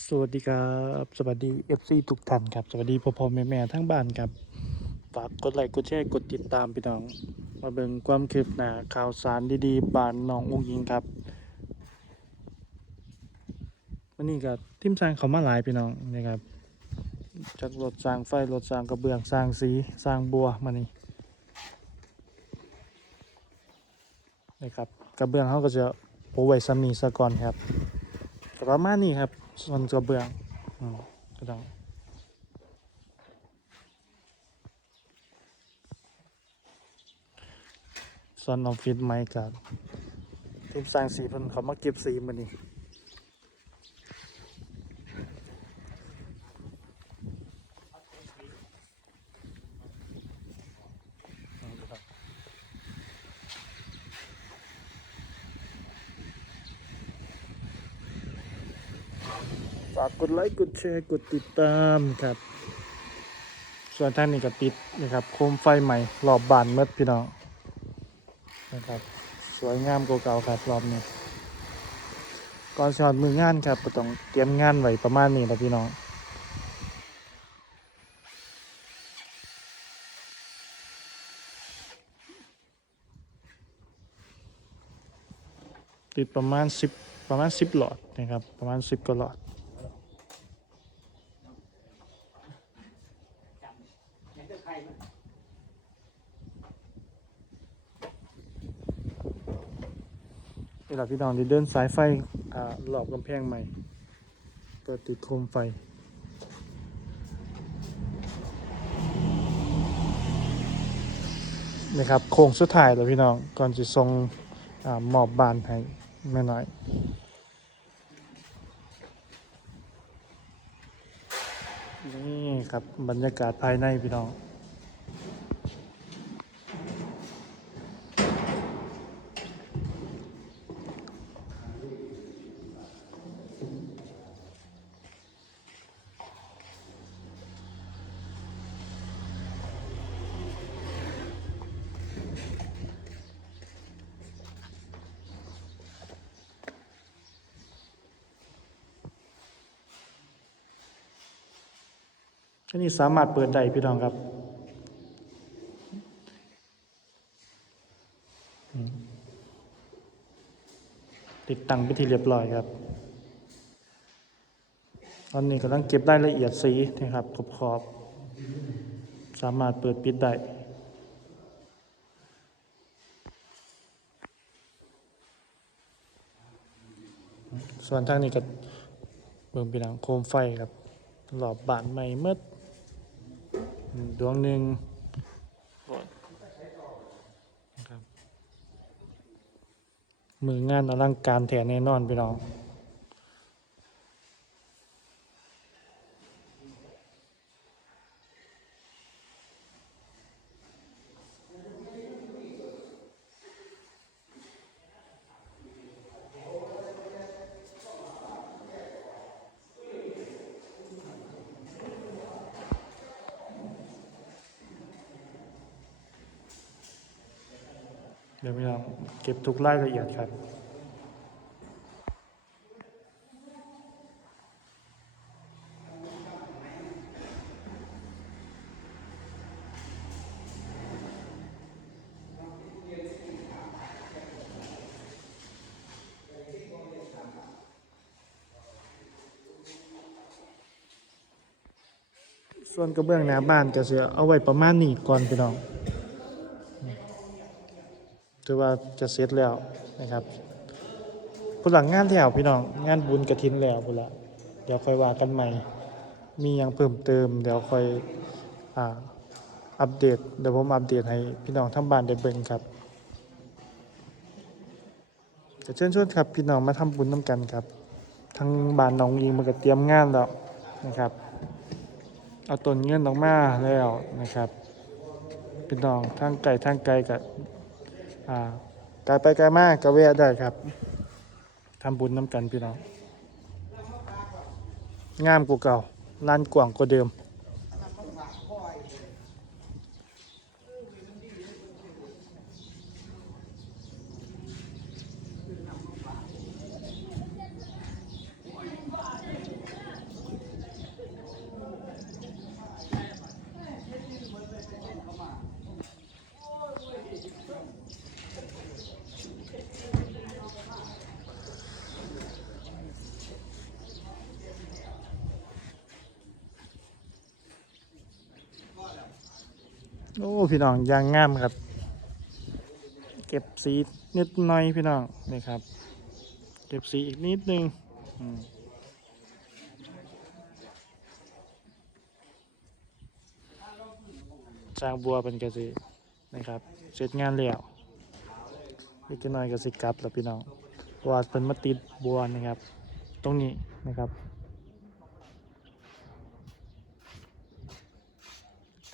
สวัสดีครับสวัสดี FC ทุกท่านครับ สวัสดีพ่อพ่อแม่แม่ทั้งบ้านครับ ฝากกดไลค์กดแชร์กดติดตามพี่น้อง มาเบิ่งความคืบหน้าข่าวสารดีๆบ้านน้องอุ้งยิงครับวันนี้ก็ทีมสร้างเขามาหลายพี่น้องนะครับจากรถสร้างไฟรถสร้างกระเบื้องสร้างสีสร้างบัวมานี่นะครับกระเบื้องเขาก็จะโปไว้ซ้ำนี้ซะก่อนครับประมาณนี้ครับ ส่วนกระเบื้องอืมกระดังส่วนออฟฟิศไม้กับทีมสร้างสีเพิ่นเขามาเก็บสีมานี่อืมครับฝากกดไลค์กดแชร์กดติดตามครับ ส่วนท่านนี้ก็ติดนะครับโคมไฟใหม่รอบบานเมดพี่น้องนะครับ สวยงามกว่าเก่าครับรอบนี้ก่อนสอนมืองานครับก็ต้องเตรียมงานไว้ประมาณนี้แหละพี่น้องติดประมาณสิบประมาณสิบหลอดนะครับ ประมาณสิบกว่าหลอด นี่แหละพี่น้องที่เดินสายไฟหลอบกำแพงใหม่ เปิดติดโคมไฟนะครับโค้งสุดท้ายแล้วพี่น้อง ก่อนจะส่งอหมอบบานให้แม่น้อยนี่ครับบรรยากาศภายในพี่น้อง อันนี้สามารถเปิดได้พี่น้องครับติดตั้งไปที่เรียบร้อยครับ ตอนนี้กำลังเก็บรายละเอียดสีนะครับขอบขอบๆสามารถเปิดปิดได้ส่วนทางนี้ก็เบิ่งพี่น้องโคมไฟครับหลอบบานใหม่เมื่อ ดวงหนึ่งนะครับมืองานอลังการแถแน่นอนพี่น้อง เดี๋ยวพี่น้องเก็บทุกรายละเอียดครับส่วนกระเบื้องหน้าบ้านก็จะเอาไว้ประมาณนี้ก่อนพี่น้อง ถือว่าจะเสร็จแล้วนะครับผู้หลังงานแถวพี่น้องงานบุญกระถินแล้วพุ่นละเดี๋ยวค่อยว่ากันใหม่ มีหยังเพิ่มเติม เดี๋ยวค่อยอ่าอัปเดตเดี๋ยวผมอัปเดตให้พี่น้องทั้งบ้านได้เบิ่งครับก็เชิญชวนครับพี่น้องมาทำบุญน้ำกันครับทั้งบ้านน้องยิงมันก็เตรียมงานแล้วนะครับ เอาต้นเงินออกมาแล้วนะครับ พี่น้องทางไกลทางไกลกับ อ่าไกลไปไกลมากก็แวะได้ครับทำบุญน้ำกันพี่น้องงามกว่าเก่าลานกว้างกว่าเดิม โอ้พี่น้องยางงามครับ เก็บสีนิดหน่อยพี่น้องนี่ครับ เก็บสีอีกนิดนึงอืมสร้างบัวเป็นกระสินะครับเสร็จงานแล้วอีกหน่อยก็สิกลับแล้วพี่น้องเพราะว่าเป็นมาติดบัวนะครับ ตรงนี้นะครับ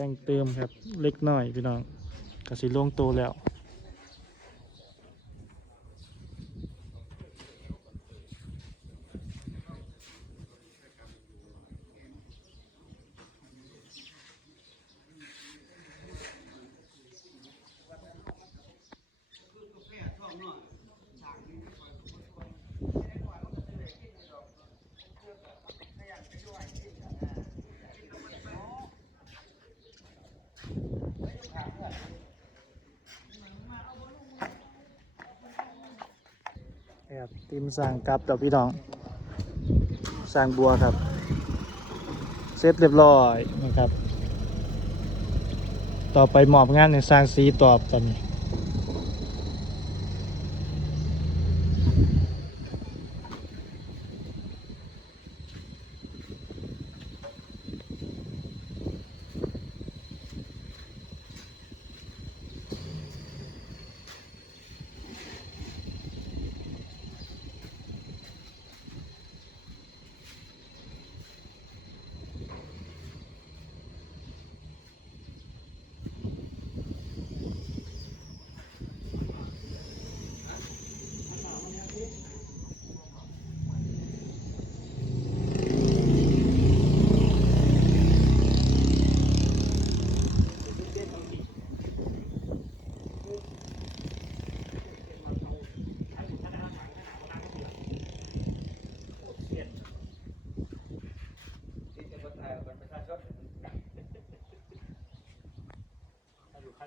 แต่งเติมครับเล็กน้อยพี่น้องกสิลงโตแล้ว ครับทีมสร้างกลับต่อพี่น้องสร้างบัวครับ เสร็จเรียบร้อยนะครับ ต่อไปมอบงานในสร้างสีตอบตอนนี้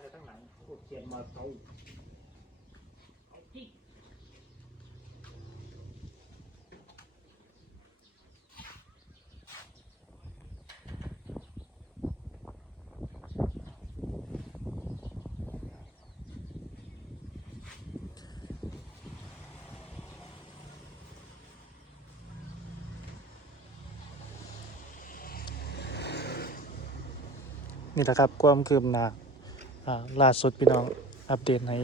จะทั้งหลังพูดเขียนมาเขานี่แหละครับความคืบหน้าอ่า ล่าสุดพี่น้องอัปเดตให้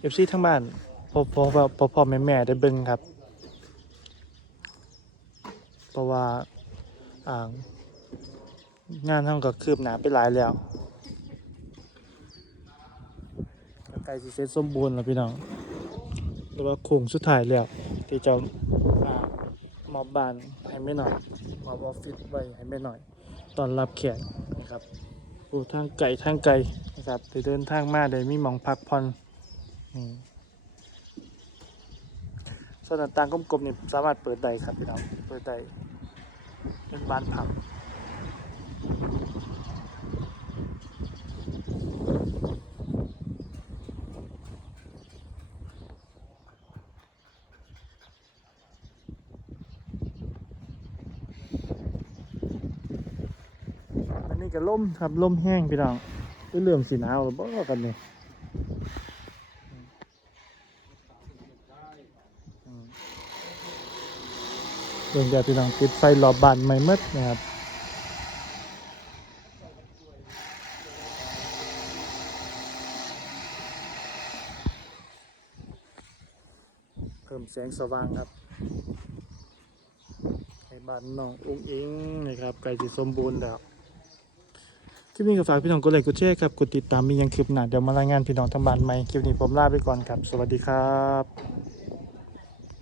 เอฟซีทั้งบ้านพ่อพ่อพ่อพ่อพอแม่แม่ได้เบิ่งครับ เพราะว่าอ่างานทั้งก็คืบหนาไปหลายแล้วก็ใกล้สิเสร็จสมบูรณ์แล้วพี่น้องแต่ว่าโค้งสุดท้ายแล้วที่จะมอบบ้านให้ไม่หน่อยมอบออฟฟิศไว้ให้ไม่หน่อย ตอนรับแขกนะครับ โอ้ทางไก่ทางไก่นะครับไปเดินทางมาเดยมีหมองพักผ่อนอืมส่วนต่างกลมๆนี่สามารถเปิดได้ครับพี่น้องเปิดได้เป็นบานผั กอันนี้ก็ล่มครับล่มแห้งพี่น้องเรื่องสีหนาวหรือบ่กันนี่อืมเรื่องแต่พี่น้องติดไฟรอบบานไม่หมดนะครับเพิ่มแสงสว่างครับให้บ้านน้องอุ้งอิงนะครับใกล้สิสมบูรณ์แล้ว คลิปนี้ก็ฝากพี่น้องกดไลค์กดแชร์ครับ กดติดตามมียังคลิปหน้าเดี๋ยวมารายงานพี่น้องทางบ้านใหม่ คลิปนี้ผมลาไปก่อนครับ สวัสดีครับ